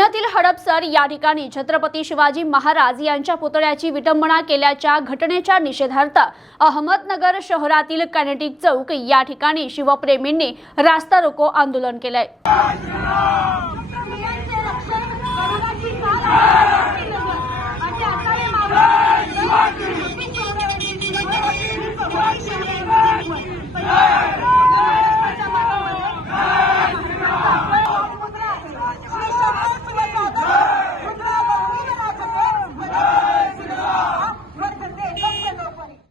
पुण्यातील हडपसर या ठिकाणी छत्रपती शिवाजी महाराज यांच्या पुतळ्याची विटंबना केल्याच्या घटनेच्या निषेधार्थ अहमदनगर शहरातील कॅनेटिक चौक या ठिकाणी शिवप्रेमींनी रास्ता रोको आंदोलन केलंय Yeah रक्षण करुणाची साथ आहे. आणि आता हे मावळे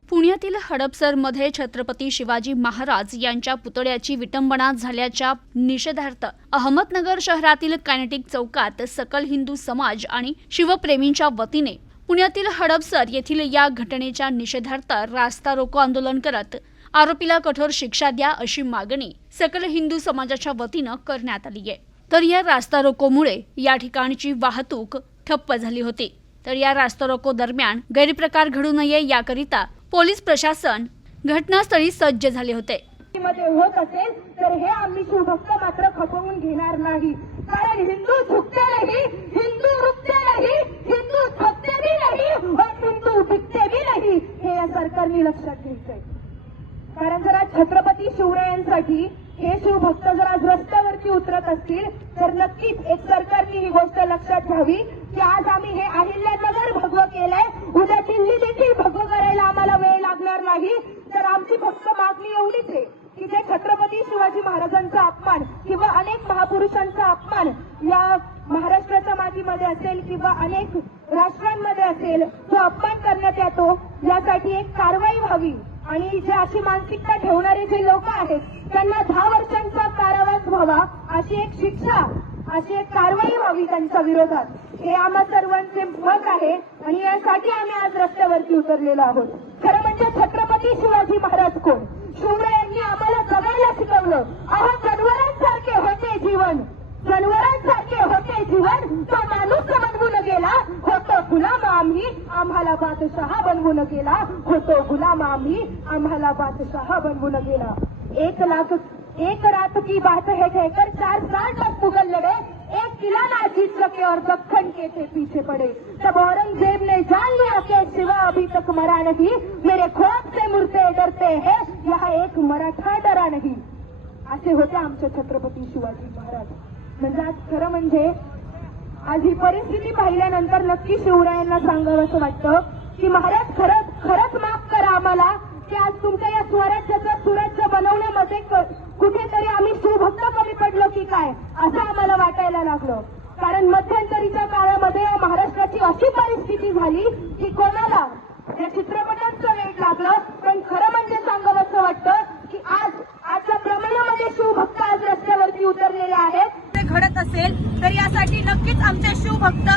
पुण्यातील हडपसरमध्ये छत्रपती शिवाजी महाराज यांच्या पुतळ्याची विटंबना झाल्याच्या निषेधार्थ अहमदनगर शहरातील कॅनेटिक चौकात सकल हिंदू समाज आणि शिवप्रेमींच्या वतीने पुण्यातील हडपसर येथील या घटनेच्या निषेधार्थ रास्ता रोको आंदोलन करत आरोपीला कठोर शिक्षा द्या अशी मागणी सकल हिंदू समाजाच्या वतीनं करण्यात आली आहे. तर या रास्ता रोकोमुळे या ठिकाणची वाहतूक ठप्प झाली होती. तर या रास्ता रोको दरम्यान गैरप्रकार घडू नये याकरिता पोलीस प्रशासन घटनास्थळी सज्ज झाले होते. मध्ये होत असेल तर हे आम्ही शिवभक्त मात्र खपवून घेणार नाही. कारण हिंदू झुकते नाही हिंदू रुकते नाही हिंदू थकते भी नाही हिंदू बिकते भी नाही हे या सरकारने लक्षात घ्यायचंय. कारण जरा छत्रपती शिवरायांसाठी हे शिवभक्त जर आज रस्त्यावरती उतरत असतील तर नक्कीच एक सरकारने ही गोष्ट लक्षात घ्यावी की आज आम्ही हे अहिल्यानगर भगवं केलंय उद्या दिल्ली देखील भगवं करायला आम्हाला वेळ लागणार नाही तर आमची फक्त मागणी एवढीच आहे की जे छत्रपती शिवाजी महाराजांचा अपमान किंवा अनेक महापुरुषांचा अपमान या महाराष्ट्राच्या मातीमध्ये असेल किंवा अनेक राष्ट्रांमध्ये असेल तो अपमान करण्यात येतो यासाठी एक कारवाई व्हावी. आणि जे अशी मानसिकता ठेवणारे जे लोक आहेत त्यांना दहा वर्षांचा कारावास व्हावा अशी एक शिक्षा अशी एक कारवाई व्हावी त्यांच्या विरोधात. हे आम्हा सर्वांचे मत आहे आणि यासाठी आम्ही आज रस्त्यावरती उतरलेलो आहोत. खरं म्हणजे छत्रपती शिवाजी महाराज कोण शिवरायांनी आम्हाला जगायला शिकवलं अहो जनावरांसारखे होते जीवन जनावरांसारखे होते जीवन तो माणूस बनवून गेला होतो गुलाम आम्ही आम्हाला बादशहा बनवून गेला. होतो गुलाम आम्ही. आम्हाला बादशहा बनवून गेला. एक लाख एक रात की बात है कहकर चार साल तक मुगल लड़े. एक किला ना जीत सके और दखन के थे पीछे पड़े. तब औरंगजेब ने जान लिया के सिवा अभी तक मरा नहीं. मेरे खोप से मुर्ते डरते हैं. यह एक मराठा डरा नहीं. असे होते आमचे छत्रपती शिवाजी महाराज. म्हणजे आज खरं म्हणजे आज ही परिस्थिती पाहिल्यानंतर नक्की शिवरायांना सांगावं असं वाटतं की महाराज खरंच खरंच माफ करा आम्हाला की आज तुमच्या या स्वराज्याचं सुराज्य बनवण्यामध्ये क- कुठेतरी आम्ही शिवभक्त कमी पडलो की काय? असं आम्हाला वाटायला लागलं. कारण मध्यंतरीच्या काळामध्ये या महाराष्ट्राची अशी परिस्थिती झाली की कोणाला या चित्रपटांचं वेळ लागलं पण खरं म्हणजे सांगावं असं वाटतं की आज आजच्या प्रमाणामध्ये शिवभक्त आज रस्त्यावरती उतरलेले आहेत. घडत असेल तर यासाठी नक्कीच आमचे शिवभक्त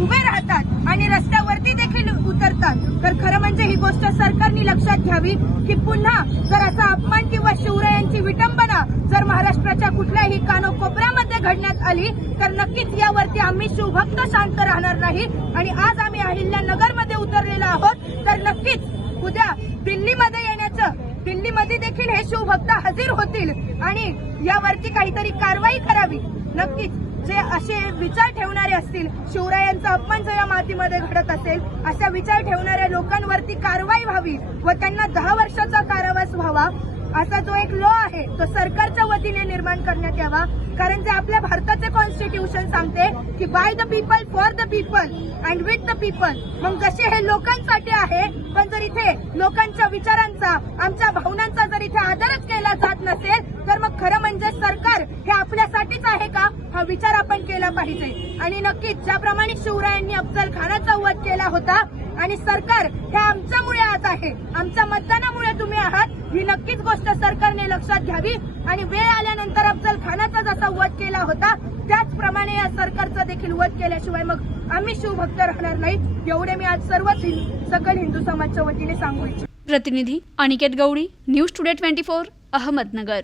उभे राहतात आणि रस्त्यावरती देखील उतरतात. तर खरं म्हणजे ही गोष्ट सरकारने लक्षात घ्यावी की पुन्हा जर असा अपमान किंवा शिवरायांची विटंबना जर महाराष्ट्राच्या कुठल्याही कानोकोपऱ्यामध्ये घडण्यात आली तर नक्कीच यावरती आम्ही शिवभक्त शांत राहणार नाही. आणि आज आम्ही अहिल्यानगरमध्ये उतरलेलो आहोत तर नक्कीच उद्या दिल्लीमध्ये येण्याचं दिल्लीमध्ये देखील हे शिवभक्त हजर होतील. आणि यावरती काहीतरी कारवाई करावी. नक्कीच. जे असे विचार ठेवणारे असतील शिवरायांचा अपमान जर या मातीमध्ये घडत असेल अशा विचार ठेवणाऱ्या लोकांवरती कारवाई व्हावी व त्यांना दहा वर्षाचा कारावास व्हावा असा जो एक लॉ आहे तो सरकारच्या वतीने निर्माण करण्यात यावा. कारण जे आपल्या भारताचे कॉन्स्टिट्यूशन सांगते की by the people for the people and with the people मग जसे हे लोकांसाठी आहे पण जर इथे लोकांच्या विचारांचा आमच्या भावनांचा जर इथे आदरच केला जात नसेल तर मग खरं म्हणजे सरकार हे आपल्यासाठीच आहे का? विचार आपण केला पाहिजे. आणि नक्कीच ज्याप्रमाणे शिवरायांनी अफजल खानाचा वध केला होता आणि सरकार हे आमच्यामुळे आज आहे आमच्या मतदानामुळे तुम्ही आहात ही नक्कीच गोष्ट सरकारने लक्षात घ्यावी. आणि वेळ आल्यानंतर अफजल खानाचा जसा वध केला होता त्याचप्रमाणे या सरकारचा देखील वध केल्याशिवाय मग आम्ही शिवभक्त राहणार नाही. एवढे मी आज सर्वच सकल हिंदू समाजच्या वतीने सांगू इच्छितो. प्रतिनिधी Aniket Gaudi news today twenty four Ahmednagar.